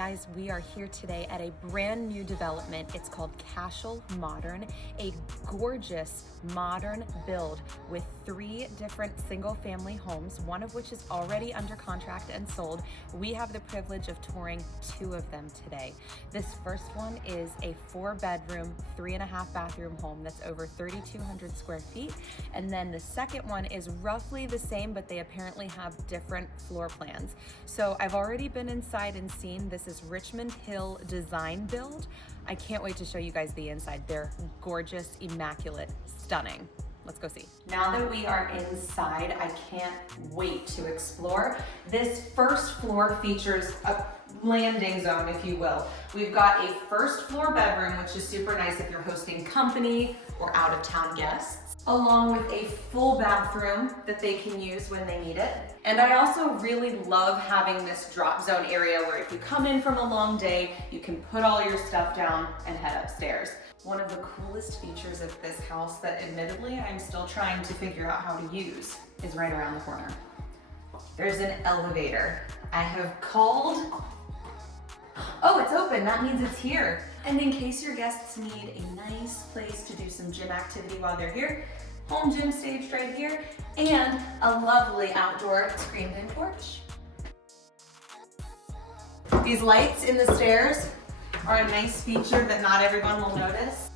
Guys, we are here today at a brand new development. It's called Cashel Modern, a gorgeous modern build with 3 different single family homes, one of which is already under contract and sold. We have the privilege of touring 2 of them today. This first one is a 4-bedroom, 3.5 bathroom home that's over 3,200 square feet. And then the second one is roughly the same, but they apparently have different floor plans. So I've already been inside and seen. This is Richmond Hill Design Build. I can't wait to show you guys the inside. They're gorgeous, immaculate, stunning. Let's go see. Now that we are inside, I can't wait to explore. This first floor features a landing zone, if you will. We've got a first floor bedroom, which is super nice if you're hosting company or out of town guests, along with a full bathroom that they can use when they need it. And I also really love having this drop zone area where if you come in from a long day, you can put all your stuff down and head upstairs. One of the coolest features of this house that admittedly I'm still trying to figure out how to use is right around the corner. There's an elevator. I have called. Oh, it's open. That means it's here. And in case your guests need a nice place to do some gym activity while they're here, home gym staged right here, and a lovely outdoor screened-in porch. These lights in the stairs are a nice feature that not everyone will notice.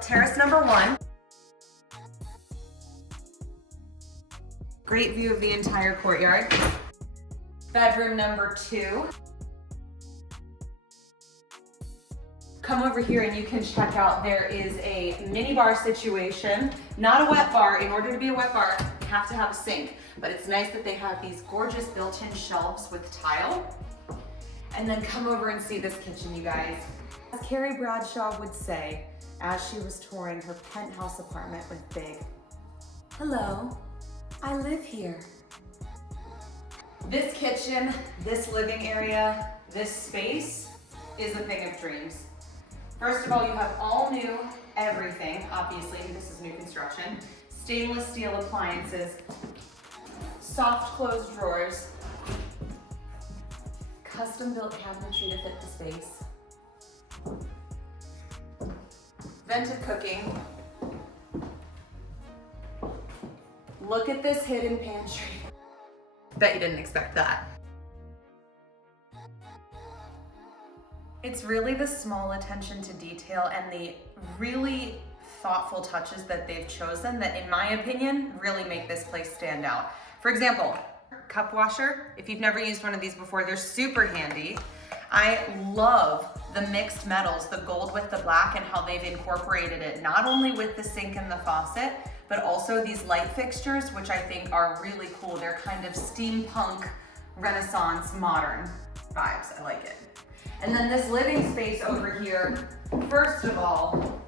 Terrace number 1. Great view of the entire courtyard. Bedroom number 2. Come over here and you can check out, there is a mini bar situation, not a wet bar. In order to be a wet bar, you have to have a sink, but it's nice that they have these gorgeous built-in shelves with tile. And then come over and see this kitchen, you guys. As Carrie Bradshaw would say, as she was touring her penthouse apartment with Big, "Hello, I live here." This kitchen, this living area, this space is a thing of dreams. First of all, you have all new everything. Obviously, this is new construction. Stainless steel appliances, soft closed drawers, custom built cabinetry to fit the space, vented cooking. Look at this hidden pantry. Bet you didn't expect that. It's really the small attention to detail and the really thoughtful touches that they've chosen that, in my opinion, really make this place stand out. For example, cup washer. If you've never used one of these before, they're super handy. I love the mixed metals, the gold with the black, and how they've incorporated it not only with the sink and the faucet, but also these light fixtures, which I think are really cool. They're kind of steampunk, Renaissance, modern vibes. I like it. And then this living space over here, first of all,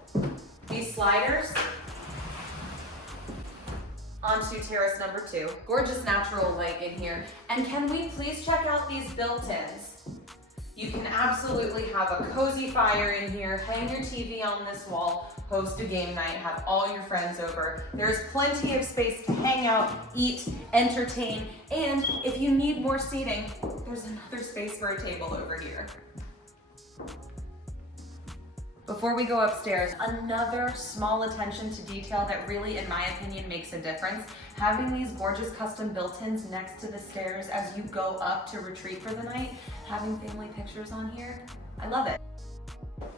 these sliders onto terrace number 2. Gorgeous natural light in here. And can we please check out these built-ins? You can absolutely have a cozy fire in here, hang your TV on this wall, host a game night, have all your friends over. There's plenty of space to hang out, eat, entertain, and if you need more seating, there's another space for a table over here. Before we go upstairs, another small attention to detail that really, in my opinion, makes a difference. Having these gorgeous custom built-ins next to the stairs as you go up to retreat for the night, having family pictures on here, I love it.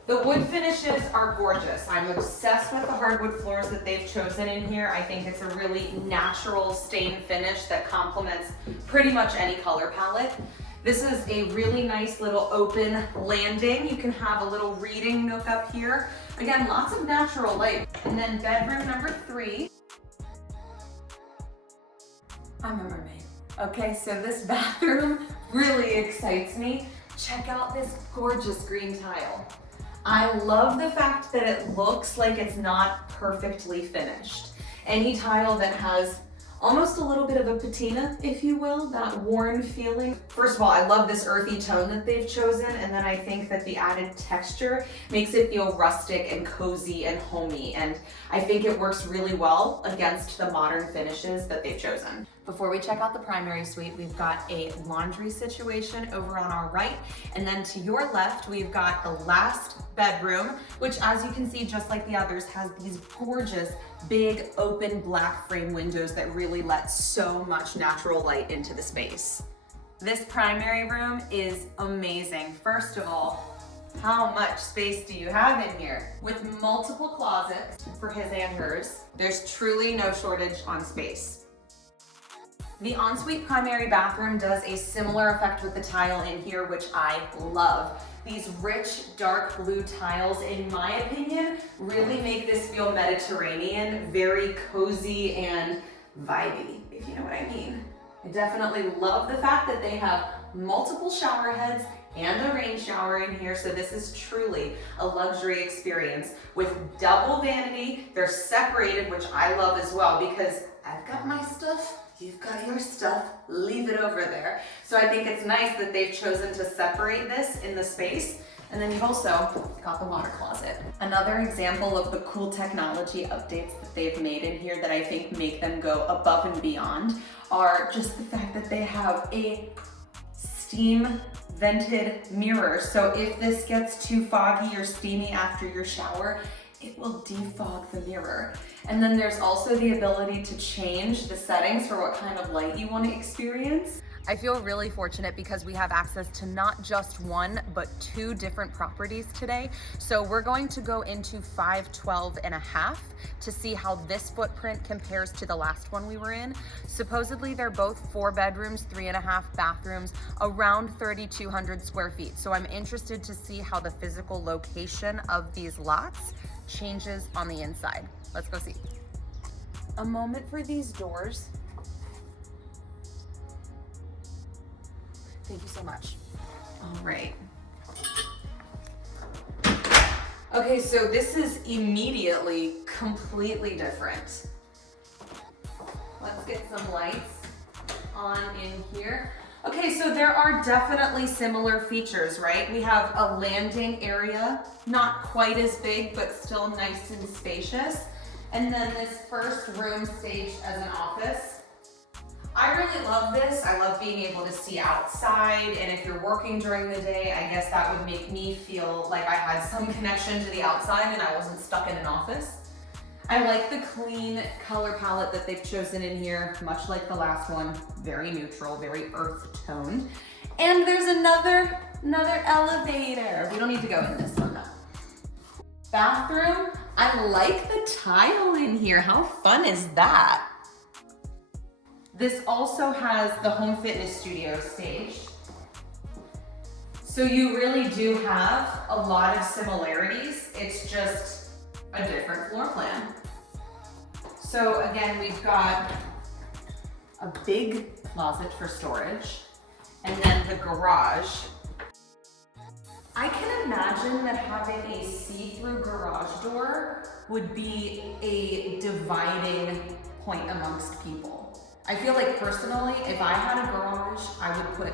The wood finishes are gorgeous. I'm obsessed with the hardwood floors that they've chosen in here. I think it's a really natural stain finish that complements pretty much any color palette. This is a really nice little open landing. You can have a little reading nook up here. Again, lots of natural light. And then bedroom number 3. I'm a mermaid. Okay, so this bathroom really excites me. Check out this gorgeous green tile. I love the fact that it looks like it's not perfectly finished. Any tile that has almost a little bit of a patina, if you will, that worn feeling. First of all, I love this earthy tone that they've chosen, and then I think that the added texture makes it feel rustic and cozy and homey, and I think it works really well against the modern finishes that they've chosen. Before we check out the primary suite, we've got a laundry situation over on our right, and then to your left, we've got the last bedroom, which, as you can see, just like the others, has these gorgeous big open black frame windows that really let so much natural light into the space. This primary room is amazing. First of all, how much space do you have in here? With multiple closets for his and hers, there's truly no shortage on space. The ensuite primary bathroom does a similar effect with the tile in here, which I love. These rich, dark blue tiles, in my opinion, really make this feel Mediterranean, very cozy and vibey, if you know what I mean. I definitely love the fact that they have multiple shower heads and a rain shower in here, so this is truly a luxury experience. With double vanity, they're separated, which I love as well, because I've got my stuff, you've got your stuff, leave it over there. So I think it's nice that they've chosen to separate this in the space. And then you've also got the water closet. Another example of the cool technology updates that they've made in here that I think make them go above and beyond are just the fact that they have a steam vented mirror. So if this gets too foggy or steamy after your shower, it will defog the mirror. And then there's also the ability to change the settings for what kind of light you want to experience. I feel really fortunate because we have access to not just one, but two different properties today. So we're going to go into 512.5 to see how this footprint compares to the last one we were in. Supposedly they're both 4 bedrooms, 3.5 bathrooms, around 3,200 square feet. So I'm interested to see how the physical location of these lots changes on the inside. Let's go see. A moment for these doors. Thank you so much. All right. Okay, so this is immediately completely different. Let's get some lights on in here. Okay, so there are definitely similar features, right? We have a landing area, not quite as big, but still nice and spacious. And then this first room staged as an office. I really love this. I love being able to see outside, and if you're working during the day, I guess that would make me feel like I had some connection to the outside and I wasn't stuck in an office. I like the clean color palette that they've chosen in here, much like the last one, very neutral, very earth toned. And there's another elevator. We don't need to go in this one though. Bathroom, I like the tile in here. How fun is that? This also has the home fitness studio staged. So you really do have a lot of similarities. It's just a different floor plan. So again, we've got a big closet for storage, and then the garage. I can imagine that having a see-through garage door would be a dividing point amongst people. I feel like personally, if I had a garage, I would put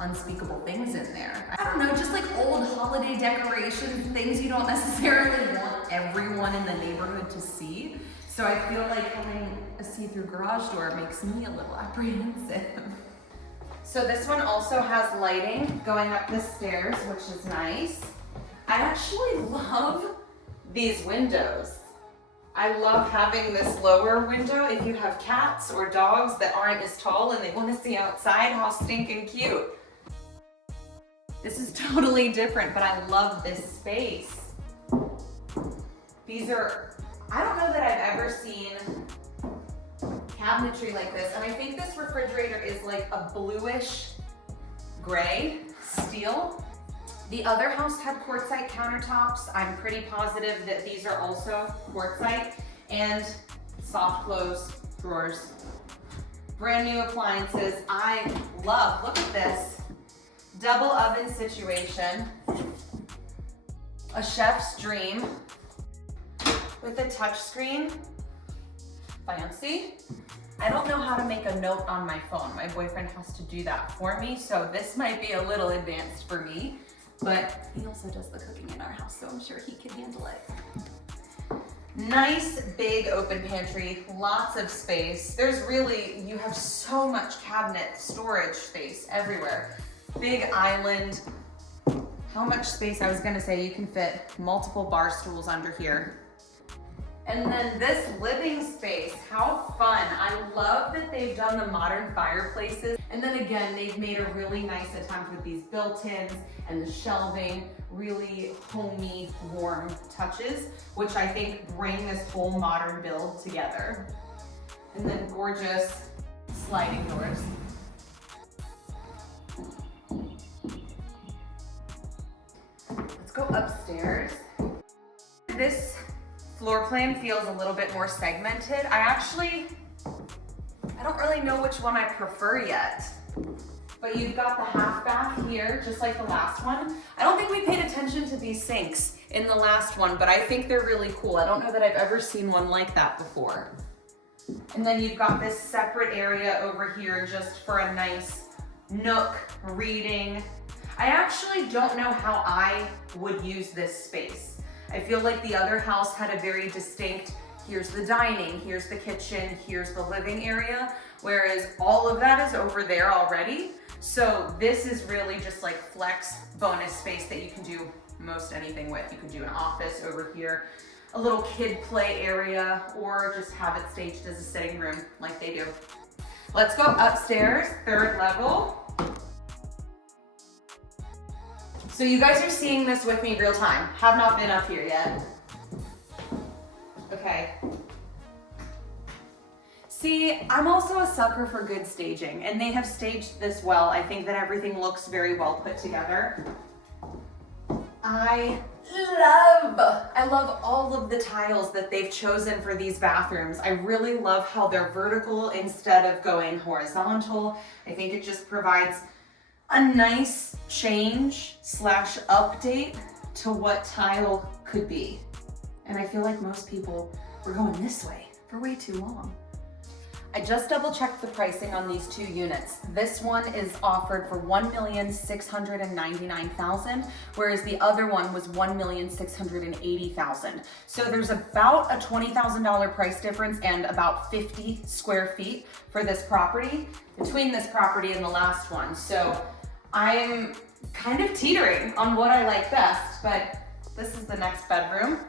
unspeakable things in there. I don't know, just like old holiday decorations, things you don't necessarily want everyone in the neighborhood to see. So I feel like having a see-through garage door makes me a little apprehensive. So this one also has lighting going up the stairs, which is nice. I actually love these windows. I love having this lower window if you have cats or dogs that aren't as tall and they want to see outside. How stinking cute. This is totally different, but I love this space. These are, I don't know that I've ever seen cabinetry like this, and I think this refrigerator is like a bluish gray steel. The other house had quartzite countertops. I'm pretty positive that these are also quartzite, and soft close drawers. Brand new appliances. I love, look at this. Double oven situation. A chef's dream with a touch screen. Fancy. I don't know how to make a note on my phone. My boyfriend has to do that for me, so this might be a little advanced for me, but he also does the cooking in our house, so I'm sure he can handle it. Nice big open pantry, lots of space. You have so much cabinet storage space everywhere. Big island. How much space? I was gonna say you can fit multiple bar stools under here. And then this living space, how fun. I love that they've done the modern fireplaces. And then again, they've made a really nice attempt with these built-ins and the shelving, really homey, warm touches, which I think bring this whole modern build together. And then gorgeous sliding doors. Let's go upstairs. This floor plan feels a little bit more segmented. I don't really know which one I prefer yet. But you've got the half bath here, just like the last one. I don't think we paid attention to these sinks in the last one, but I think they're really cool. I don't know that I've ever seen one like that before. And then you've got this separate area over here just for a nice nook, reading. I actually don't know how I would use this space. I feel like the other house had a very distinct, here's the dining, here's the kitchen, here's the living area, whereas all of that is over there already. So this is really just like flex bonus space that you can do most anything with. You could do an office over here, a little kid play area, or just have it staged as a sitting room like they do. Let's go upstairs, third level. So you guys are seeing this with me real time. Have not been up here yet. Okay. See, I'm also a sucker for good staging, and they have staged this well. I think that everything looks very well put together. I love all of the tiles that they've chosen for these bathrooms. I really love how they're vertical instead of going horizontal. I think it just provides a nice change / update to what tile could be. And I feel like most people were going this way for way too long. I just double checked the pricing on these two units. This one is offered for $1,699,000, whereas the other one was $1,680,000. So there's about a $20,000 price difference and about 50 square feet for this property between this property and the last one. So I'm kind of teetering on what I like best, but this is the next bedroom.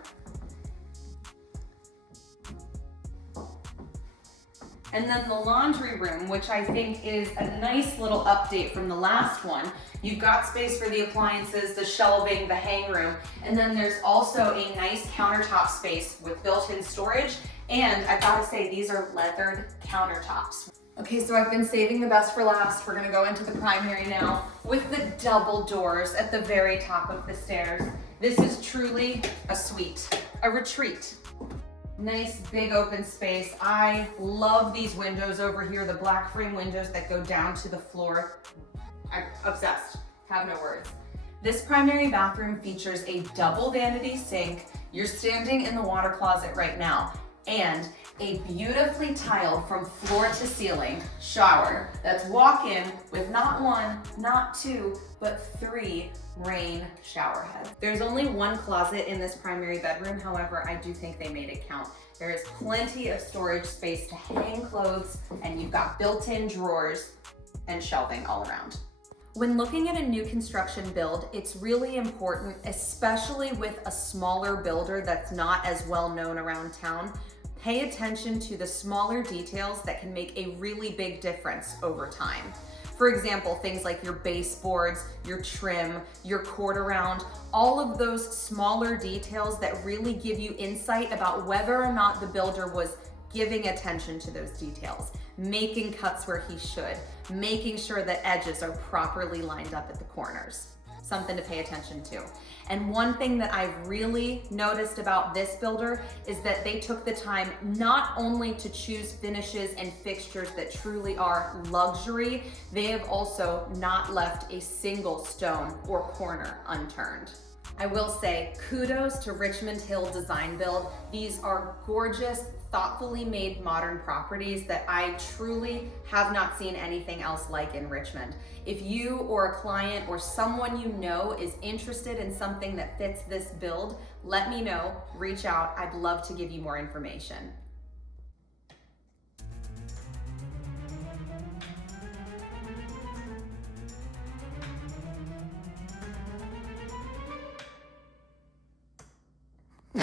And then the laundry room, which I think is a nice little update from the last one. You've got space for the appliances, the shelving, the hang room, and then there's also a nice countertop space with built-in storage. And I gotta say, these are leathered countertops. Okay, so I've been saving the best for last. We're gonna go into the primary now with the double doors at the very top of the stairs. This is truly a suite, a retreat. Nice big open space. I love these windows over here, the black frame windows that go down to the floor. I'm obsessed, have no words. This primary bathroom features a double vanity sink. You're standing in the water closet right now, and a beautifully tiled from floor to ceiling shower that's walk-in with not one, not two, but 3 rain shower heads. There's only one closet in this primary bedroom. However, I do think they made it count. There is plenty of storage space to hang clothes, and you've got built-in drawers and shelving all around. When looking at a new construction build, it's really important, especially with a smaller builder that's not as well known around town, pay attention to the smaller details that can make a really big difference over time. For example, things like your baseboards, your trim, your cord around, all of those smaller details that really give you insight about whether or not the builder was giving attention to those details, making cuts where he should, making sure that edges are properly lined up at the corners. Something to pay attention to. And one thing that I've really noticed about this builder is that they took the time not only to choose finishes and fixtures that truly are luxury, they have also not left a single stone or corner unturned. I will say kudos to Richmond Hill Design Build. These are gorgeous, thoughtfully made modern properties that I truly have not seen anything else like in Richmond. If you or a client or someone you know is interested in something that fits this build, let me know, reach out. I'd love to give you more information.